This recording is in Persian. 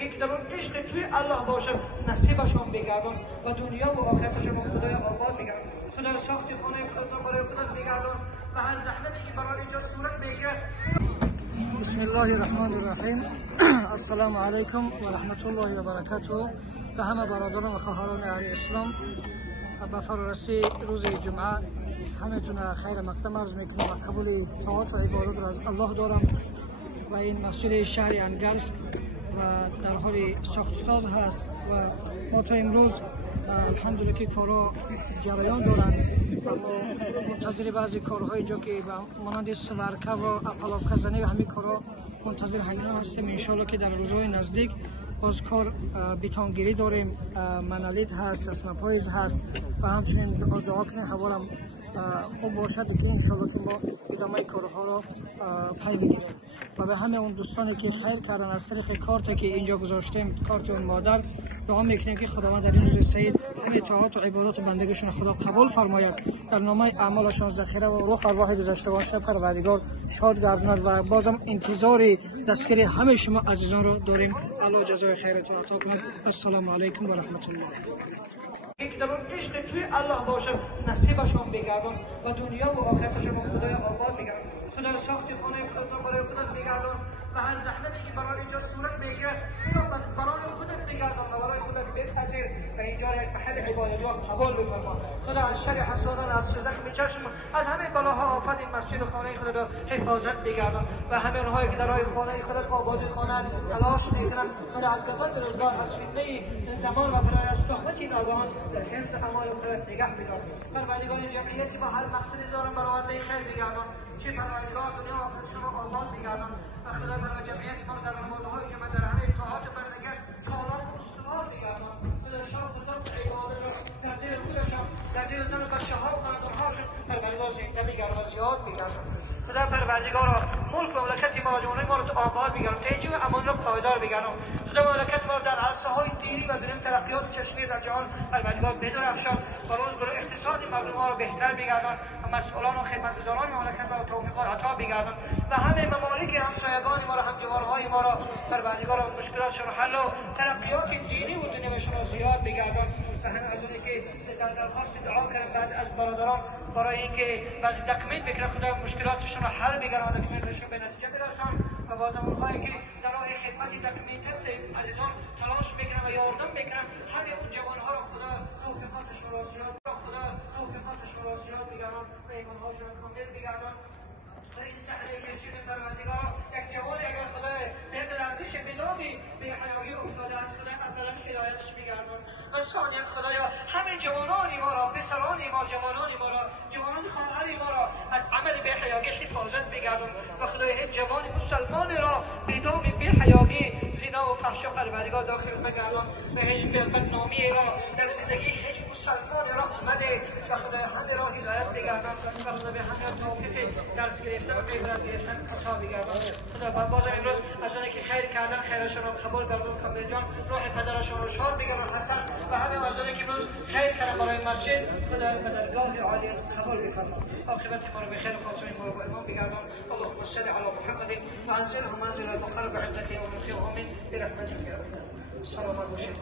یک در اون عشق توی الله باشه نصیبشون بگردون و دنیا و آخرتشون خدای آباد بگردون. خدا ساختی خونه خودتون برای خودت بگردون و هر زحمتی که برای اینجا صورت بگیره. بسم الله الرحمن الرحیم. السلام علیکم و رحمت الله و برکاته به همه برادران و خواهران اهل اسلام. با فرارسی روز جمعه همتون خیر مقدم عرض میکنم و قبول طاعات و عبادت را از الله دارم و این مسجد شهر انگرسک و در حال ساخت و ساز هست و ما تا امروز الحمدلله که کارها جریان دارند و ما منتظر بعضی کارهای اینجا که مانند سورکه و اپلافکه زنی و همین کارها منتظر همین هستیم. انشالله که در روزهای نزدیک باز کار بیتانگیری داریم، منالیت هست، اسمپایز هست و همچنین دعا کنیم حوالم خوب باشد که انشالله که ما ادامه کارها را پی بگیریم و به همه اون دوستانی که خیر کردن از طریق کارتی که اینجا گذاشتیم، کارت اون مادر، دعا میکنیم که خداوند در این روز سعید همه طاعات و عبادات بندگیشون خدا قبول فرماید، در نامه اعمالشان ذخیره و روح ارواح گذشتگان شب پروردگار شاد گرداند و بازم انتظار دستگیری همه شما عزیزان را داریم. الله جزای خیرتون عطا کند. السلام علیکم و رحمت الله. یک در اون عشق توی الله باشه نصیبشون بگردون و دنیا و آخرتشون خدای آباد بگردون. خدا ساختی خونه خودتون برای خودت بگردون و هر زحمتی که برای اینجا صورت بگیره برای خودت بگردون و برای خودت بپذیر و اینجا یک محل عبادت و قبول بفرما. خدا از شر حسودان، از زخم چشم، از همه بلاها آفت این مسجد و خانه خدا را حفاظت بگردون و همه اونهایی که در راه خانه خودت آبادی کنند تلاش میکنند خدا از کسات روزگار از فتنه زمان و برای از تهمت ناگهان در حفظ اعمال خودت نگه بدار. پروردگار جمعیتی با هر مقصدی دارن برآورده خیر بگردان، چه پروردگار دنیا و آخرتشون را آباد بگردان و خدا برای جمعیت ما در رمضان‌هایی که ما در همه طاعات بندگی کاران استوار بگردان. خدا شاه بزرگ عبادت را در دل رویشان، در دل زن و بچه‌ها و خاندان‌هاشون پروردگار زنده بگردان و زیاد بگردان. خدا پروردگار ملک و مملکت ما جمعه ما رو آباد بگردان، تیجی و امان را پایدار بگردان. خدا مملکت ما در عرصه‌های دینی و بدون ترقیات چشمی در جهان پروردگار بدرخشان و روز برای اقتصاد مردم ها را بهتر بگردان و مسئولان و خدمتگزاران مملکت را توفیقات عطا بگردان و همه ممالک همسایگان ما را، همجوارهای ما را پروردگار مشکلاتشون حل و ترقیات دینی و دنیویشون را زیاد بگردان و همه از اونی که در درخواست دعا کردن بعد از برادران برای اینکه بعضی دکمنت بکنه خدا مشکلاتشون را حل بگردان و دکمنتشون به نتیجه برسان و بازم اونهایی که در راه خدمت دکمنت عزیزان تلاش میکنن و یاردم میکنن همه اون جوانها را خدا توفیقاتشون را زیاد بگردان و ایمانهاشون را کامل بگردان. در این صحنه کشید پروردگار یک جوانی اگر خدا بهت لرزش بدامی به حیاوی افتاده است خدا اولا هدایتش بگردان و ثانیا خدایا همه جوانانی ما را، پسرانی ما، جوانانی ما را، جوانان خواهری ما را از عمل به حیاگی حفاظت بگردان و خدای هیچ جوان مسلمان را بدام به حیاگی زنا و فحش پروردگار داخل بگردان و هیچ بدنامی را در زندگی هیچ مسلمان را آمده و خدای همه را هدایت بگردان و خدا به همه توفیق درس گرفتن و عبرت گرفتن عطا بگردان. خدا باز امروز از اونایی که خیر کردن خیرشون را قبول گردان، کامل جان روح پدرشون را شاد بگردان حسن و همه از اونایی که امروز خیر کردن برای مسجد خدا به درگاه عالی قبول بفرما. عاقبت ما را به خیر و خاتمه ما را با ایمان بگردان. اللهم صل علی محمد و انزله منزل المقرب عندك يوم القيامه برحمتك يا رب. سلامت باشید.